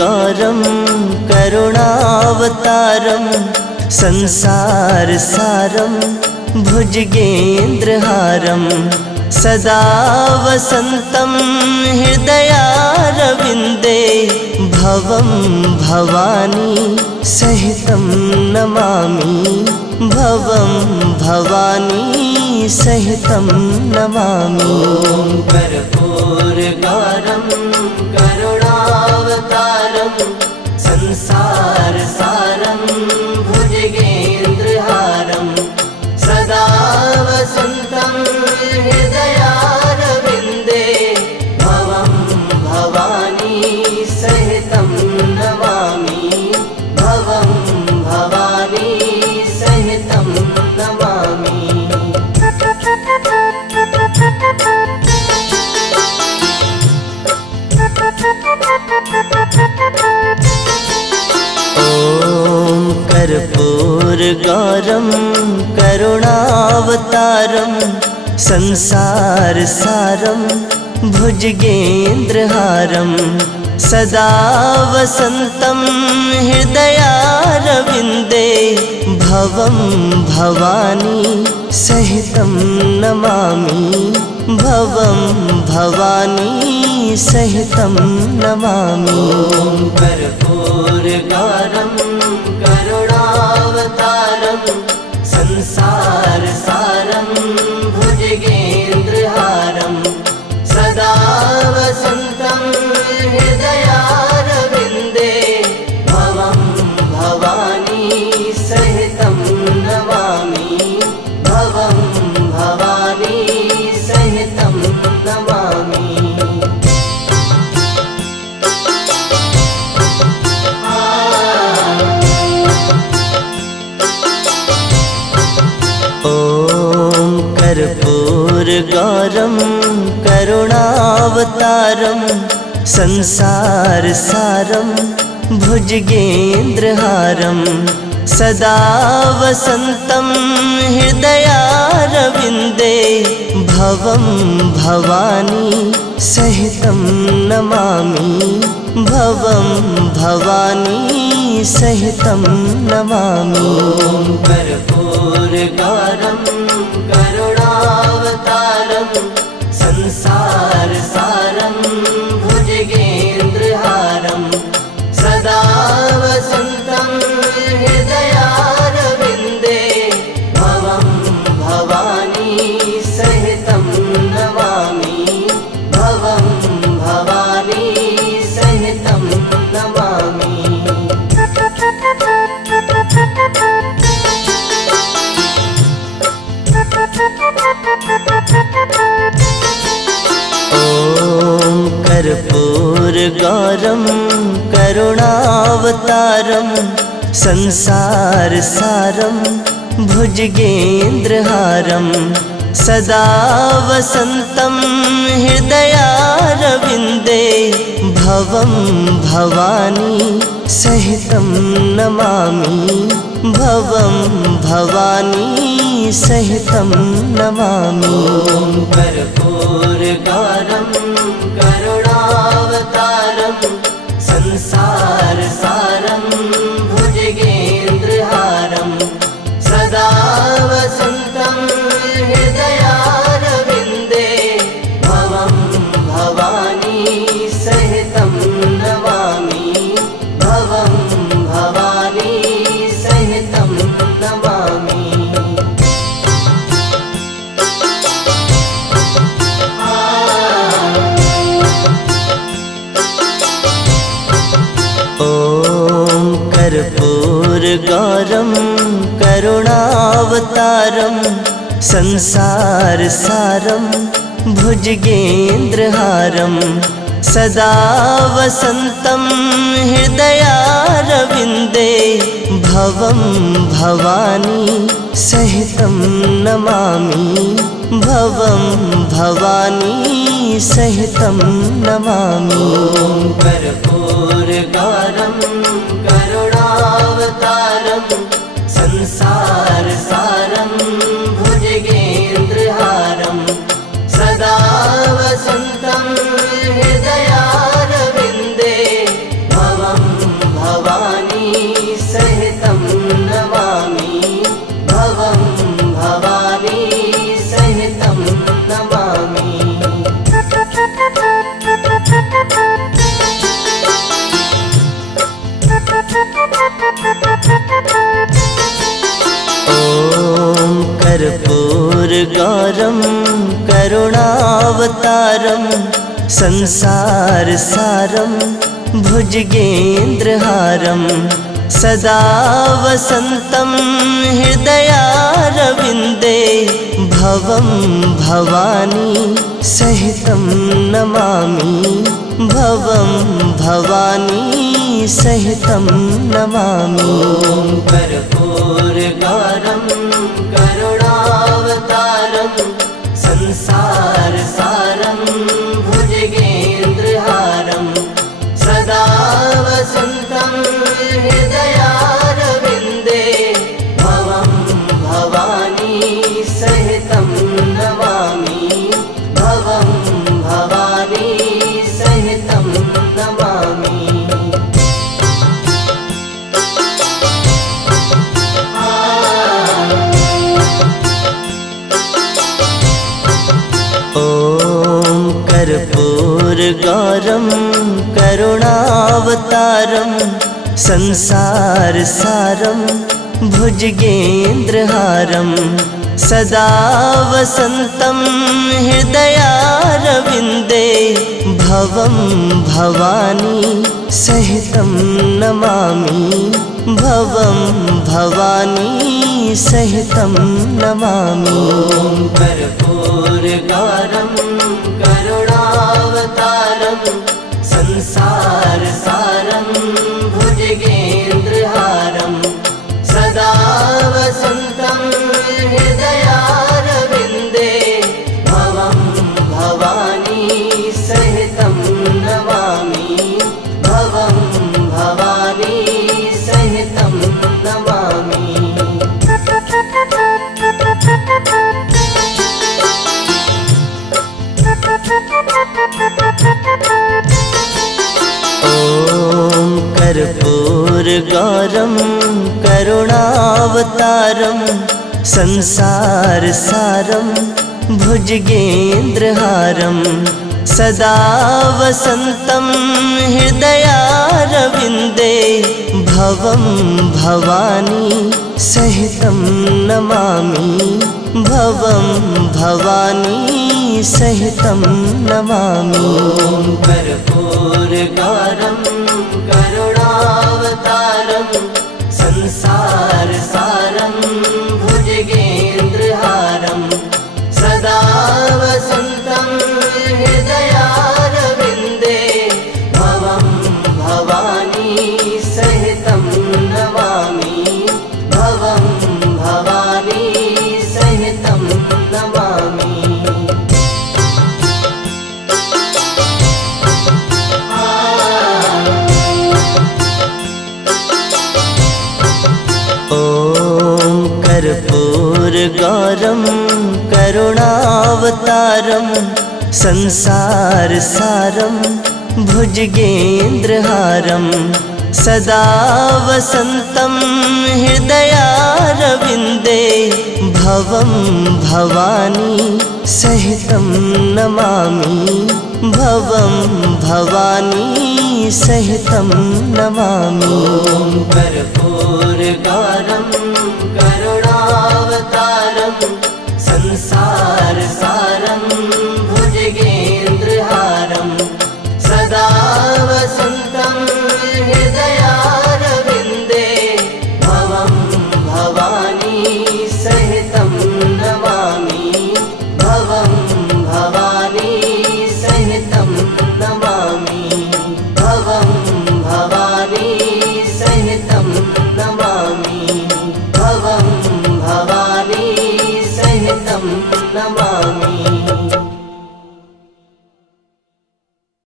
गौरम करुणावतारम संसारसारम भुजगेन्द्रहारम सदा वसन्तं हृदयारविन्दे भवं भवानी सहितं नमामि भवं भवानी सहितं नमामि। ॐ कर्पूरगौरं करुणावतारं संसारसारं भुजगेन्द्रहारं सदा वसन्तं हृदयारविन्दे भवं भवानी सहितं नमामि भवं भवानी सहितं नमामि। ॐ कर्पूरगौरं करुणावतारं संसारसारं भुजगेन्द्रहारं सदा वसन्तं हृदयारविन्दे भवं भवानी सहितं नमामि भवं भवानी सहितं नमामि। ॐ कर्पूरगौरं करुणावतारं संसारसारं भुजगेन्द्रहारं सदा वसन्तं हृदयारविन्दे भवं भवानी सहितं नमामि भवं भवानी सहितं नमामि। ॐ कर्पूरगौरं करुणावतारं संसारसारं भुजगेन्द्रहारं सदा वसन्तं हृदयारविन्दे भवं भवानी सहितं नमामि भवं भवानी सहितं नमामि। ॐ कर्पूरगौरं करुणावतारं संसारसारं भुजगेन्द्रहारं सदा वसन्तं हृदयारविन्दे भवं भवानी सहितं नमामि भवं भवानी सहितं नमामि। ॐ कर्पूरगौरं करुणावतारं संसारसारं भुजगेन्द्रहारं सदा वसन्तं हृदयारविन्दे भवं भवानी सहितं नमामि भवं भवानी सहितं नमामि। ॐ कर्पूरगौरं करुणावतारं संसारसारं भुजगेन्द्रहारं सदा वसन्तं हृदयारविन्दे भवं भवानी सहितं नमामि भवं भवानी सहितं नमामि। ॐ कर्पूरगौरं करुणावतारं संसारसारं भुजगेन्द्रहारं सदा वसन्तं हृदयारविन्दे भवं भवानी सहितं नमामि भवं भवानी सहितं नमामि। ॐ कर्पूरगौरं करुणावतारं संसारसारं भुजगेन्द्रहारं सदा वसन्तं हृदयारविन्दे भवं संसारसारं भुजगेन्द्रहारं सदा वसन्तं हृदयारविन्दे भवं भवानी सहितं नमामि भवं भवानी सहितं नमामि। ॐ कर्पूरगारं करुणावतारं संसारसारं भुजगेन्द्रहारं सदा वसन्तं हृदयारविन्दे भवं भवानी सहितं नमामि भवं भवानी सहितं नमामि। ॐ कर्पूरगौरं करुणावतारं संसारसारं भुजगेन्द्रहारं सदा वसन्तं हृदयारविन्दे भवं भवानी सहितं नमामि भवं भवानी सहितं नमामि। ॐ कर्पूरगारं करुणावतारं संसारसारं भुजगेन्द्रहारं सदा वसन्तं हृदयारविन्दे भवं भवानी सहितं नमामि भवं भवानी सहितं नमामि। ॐ कर्पूरगौरं करुणावतारं संसारसारं भुजगेन्द्रहारं सदा वसन्तं हृदयारविन्दे भवं भवानी सहितं नमामि भवं भवानी सहितं नमामि। ॐ कर्पूरगारं करुणावतारं संसारसारं भुजगेन्द्रहारं सदा वसन्तं हृदयारविन्दे भवं भवानी सहितं नमामि भवं भवानी सहितं नमामि। ॐ कर्पूरगौरं करुणावतारं संसारसारं भुजगेन्द्रहारं सदा वसन्तं हृदयारविन्दे भवं भवानी सहितं नमामि भवं भवानी सहितं नमामि। ॐ कर्पूरगारं करुणावतारं